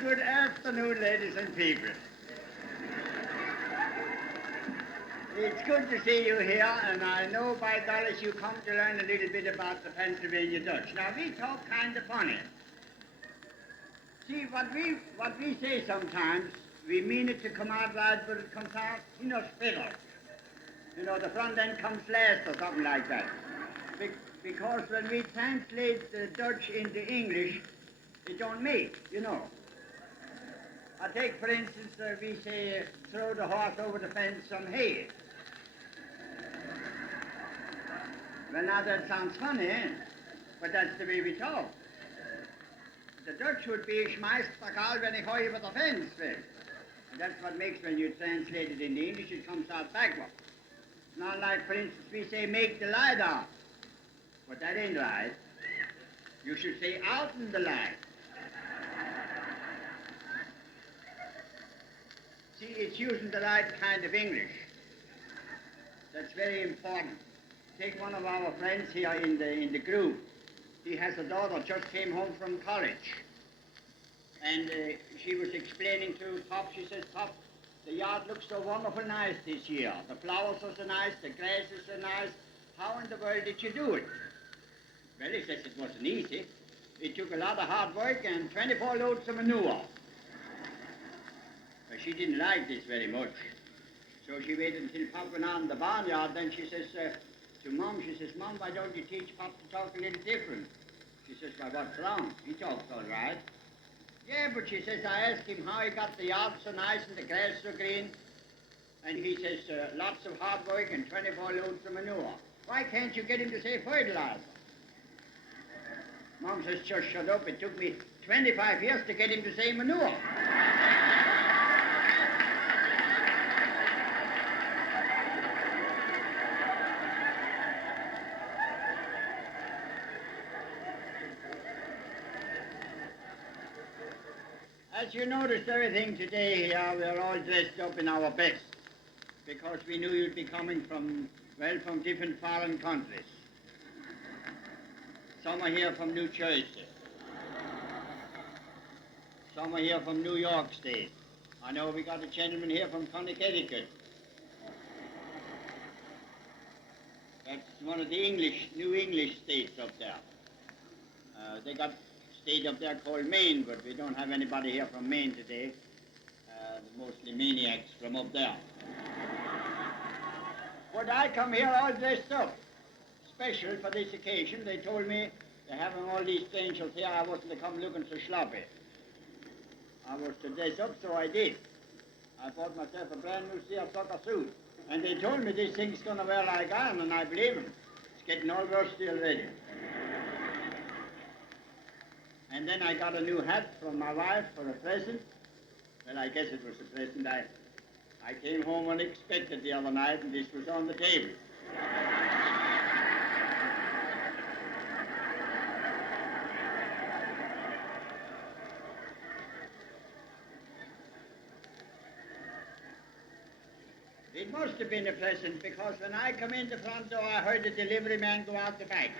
good afternoon, ladies and people. It's good to see you here, and I know by dollars you come to learn a little bit about the Pennsylvania Dutch. Now, we talk kind of funny. See, what we say sometimes, we mean it to come out right, but it comes out, spittle. The front end comes last or something like that. Because when we translate the Dutch into English, it don't make, I take, for instance, we say, throw the horse over the fence some hay. Well, now that sounds funny, but that's the way we talk. The Dutch would be, schmeißt der Karl, wenn ich heu über the fence will. And that's what makes, when you translate it into English, it comes out backward. It's not like, for instance, we say, make the light out. But that ain't right. You should say, out in the light. See, it's using the right kind of English. That's very important. Take one of our friends here in the group. He has a daughter, just came home from college. And she was explaining to Pop, she says, Pop, the yard looks so wonderful nice this year. The flowers are so nice, the grass is so nice. How in the world did you do it? Well, he says it wasn't easy. It took a lot of hard work and 24 loads of manure. But she didn't like this very much. So she waited until Pop went on in the barnyard. Then she says to Mom, she says, Mom, why don't you teach Pop to talk a little different? She says, why, what's wrong? He talks all right. Yeah, but she says, I asked him how he got the yard so nice and the grass so green. And he says, lots of hard work and 24 loads of manure. Why can't you get him to say fertilizer? Mom says, just shut up. It took me 25 years to get him to say manure. As you noticed everything today here, we are all dressed up in our best because we knew you'd be coming from different foreign countries. Some are here from New Jersey. Some are here from New York State. I know we got a gentleman here from Connecticut. That's one of the New English states up there. They got a state up there called Maine, but we don't have anybody here from Maine today. Mostly maniacs from up there. But I come here all dressed up. Special for this occasion. They told me they're having all these strangers here. I wasn't to come looking so sloppy. I was to dress up, so I did. I bought myself a brand new seersucker suit. And they told me this thing's gonna wear like iron, and I believe them. It's getting all rusty already. And then I got a new hat from my wife for a present. Well, I guess it was a present. I came home unexpected the other night, and this was on the table. It must have been a present, because when I come in the front door, I heard the delivery man go out the back.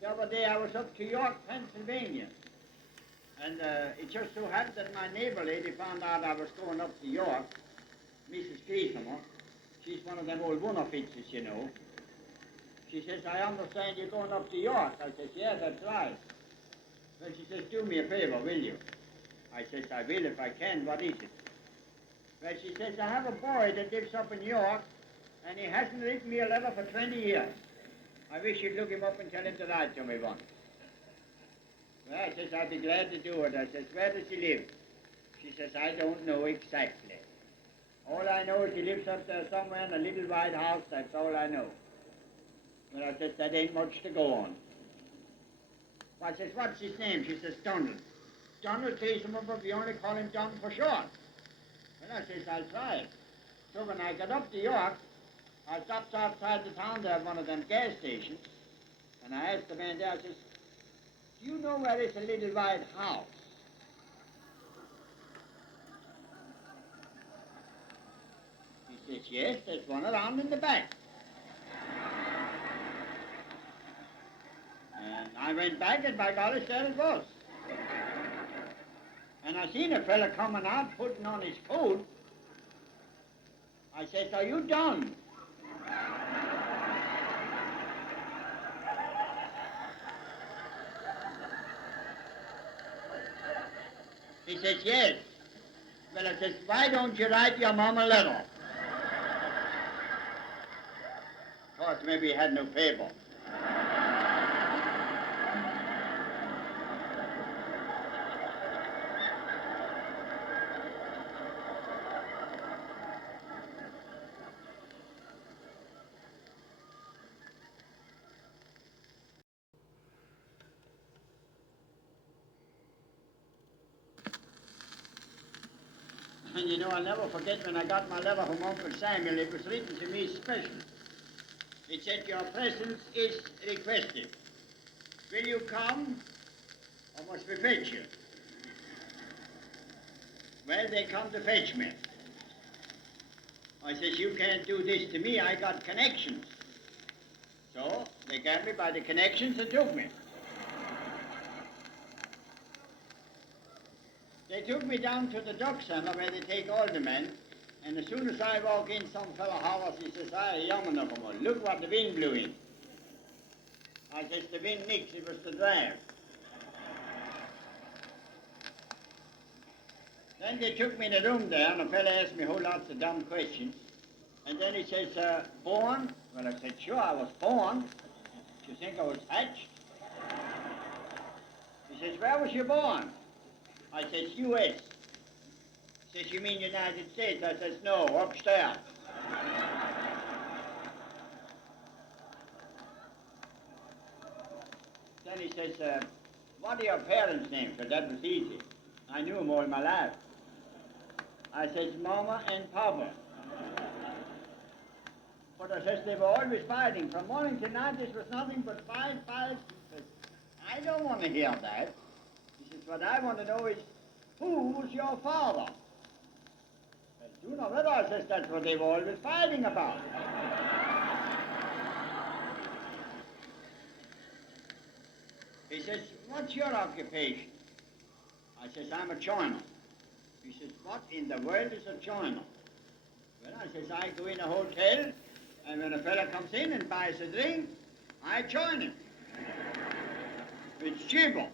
The other day I was up to York, Pennsylvania, and it just so happened that my neighbor lady found out I was going up to York, Mrs. Gleasomer. She's one of them old Wunderfitzes, you know. She says, I understand you're going up to York. I says, yeah, that's right. Well, she says, do me a favor, will you? I says, I will if I can. What is it? Well, she says, I have a boy that lives up in York, and he hasn't written me a letter for 20 years. I wish you'd look him up and tell him to write to me once. Well, I says, I'd be glad to do it. I says, where does he live? She says, I don't know exactly. All I know is he lives up there somewhere in a little white house. That's all I know. Well, I says, that ain't much to go on. Well, I says, what's his name? She says, Donald. Donald Gleasomer, but we only call him Don for short. Well, I says, I'll try it. So when I got up to York, I stopped outside the town there at one of them gas stations, and I asked the man there, I says, do you know where is a little white house? He says, yes, there's one around in the back. And I went back, and by golly, there it was. And I seen a fella coming out, putting on his coat. I says, are you done? He says, yes. Well, I says, why don't you write your mom a letter? Of course, maybe he had no paper. And you know, I'll never forget when I got my letter from Uncle Samuel, it was written to me special. It said, your presence is requested. Will you come, or must we fetch you? Well, they come to fetch me. I says, you can't do this to me, I got connections. So, they got me by the connections and took me. They took me down to the dock center where they take all the men, and as soon as I walk in, some fellow hollers, he says, I yamming of them all. Look what the wind blew in. I says, the wind nix, it was the draft. Then they took me in the room there, and a fellow asked me whole lots of dumb questions. And then he says, born? Well, I said, sure, I was born. Do you think I was hatched? He says, where was you born? I says, U.S. He says, you mean United States? I says, no, upstairs. Then he says, what are your parents' names? Because that was easy. I knew them all my life. I says, Mama and Papa. But I says, they were always fighting. From morning to night, this was nothing but fight. He says, I don't want to hear that. He says, what I want to know is, who's your father? I says, do not matter. I says, that's what they were always fighting about. He says, what's your occupation? I says, I'm a joiner. He says, what in the world is a joiner? Well, I says, I go in a hotel, and when a fella comes in and buys a drink, I join him. It's cheaper.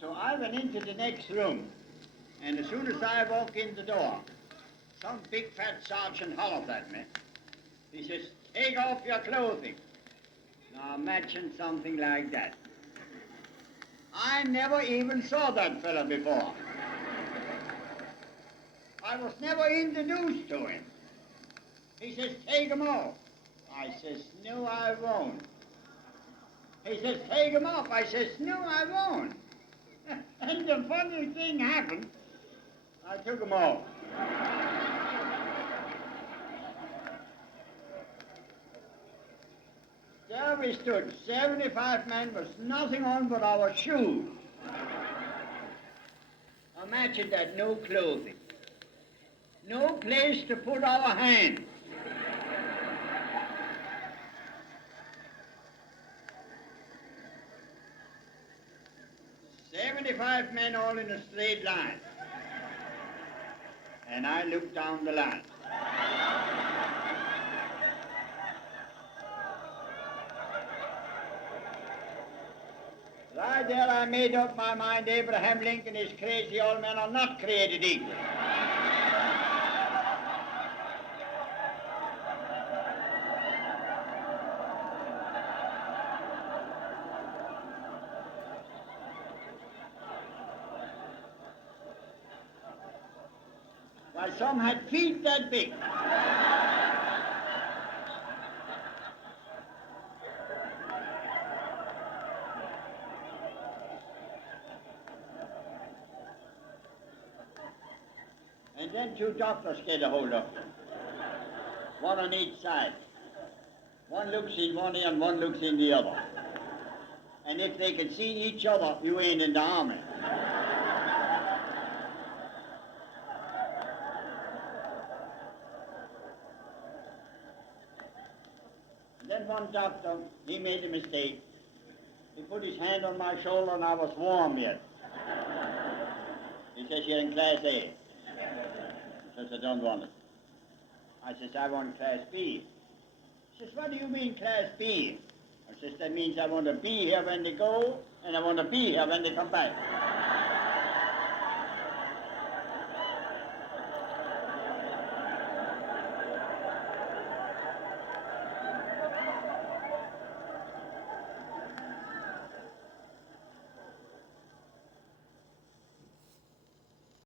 So I went into the next room, and as soon as I walk in the door, some big fat sergeant hollers at me. He says, take off your clothing. Now imagine something like that. I never even saw that fella before. I was never introduced to him. He says, take him off. I says, no, I won't. He says, take him off. I says, no, I won't. And the funny thing happened, I took him off. There we stood, 75 men with nothing on but our shoes. Imagine that, no clothing. No place to put our hands. "75 men all in a straight line. And I looked down the line. Right there I made up my mind Abraham Lincoln is crazy, all men are not created equal. Why, some had feet that big. And then two doctors get a hold of them. One on each side. One looks in one ear and one looks in the other. And if they can see each other, you ain't in the army. And then one one doctor, he made a mistake. He put his hand on my shoulder and I was warm yet. He says, you're in class A. I says, I don't want it. I says, I want class B. He says, what do you mean class B? I says, that means I want to be here when they go, and I want to be here when they come back.